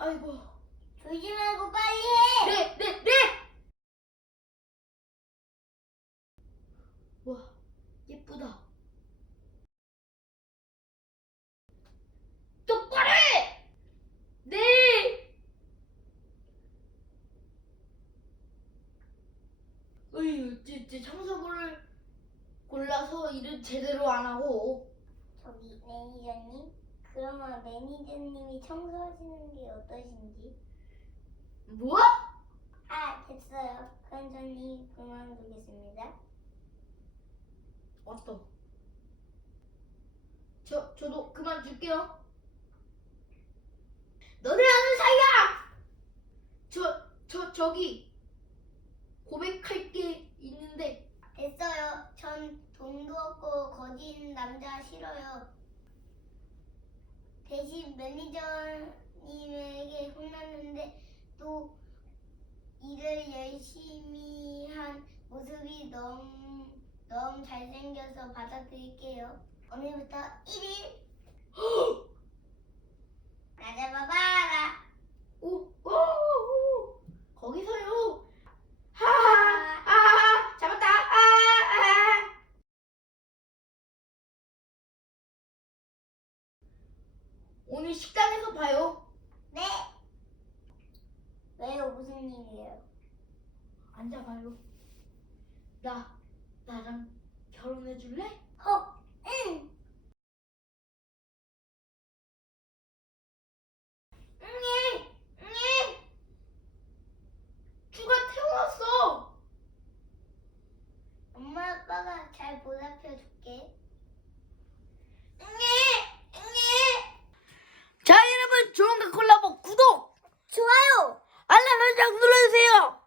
아이고. 조심하고 빨리 해. 네, 네, 네! 와, 예쁘다. 똑바로 해! 네! 으이, 진짜 청소부를 골라서 일을 제대로 안 하고. 저기 매니저님, 그러면 매니저님이 청소하시는 게 어떠신지? 뭐? 아, 됐어요. 그럼 저는 그만두겠습니다. 왔어. 저, 저도 그만 줄게요. 너네 아는 사이야! 저, 저, 저기, 고백할 게 있는데, 됐어요. 전 돈도 없고 거지 있는 남자 싫어요. 대신 매니저님에게 혼났는데 또 일을 열심히 한 모습이 너무 너무 잘생겨서 받아들일게요. 오늘부터 1일 오늘 식당에서 봐요. 네. 왜요? 무슨 일이에요? 앉아봐요. 나 나랑 결혼해 줄래? 어, 응. 잘 보살펴 줄게. 좋아요, 알람 설정 눌러주세요.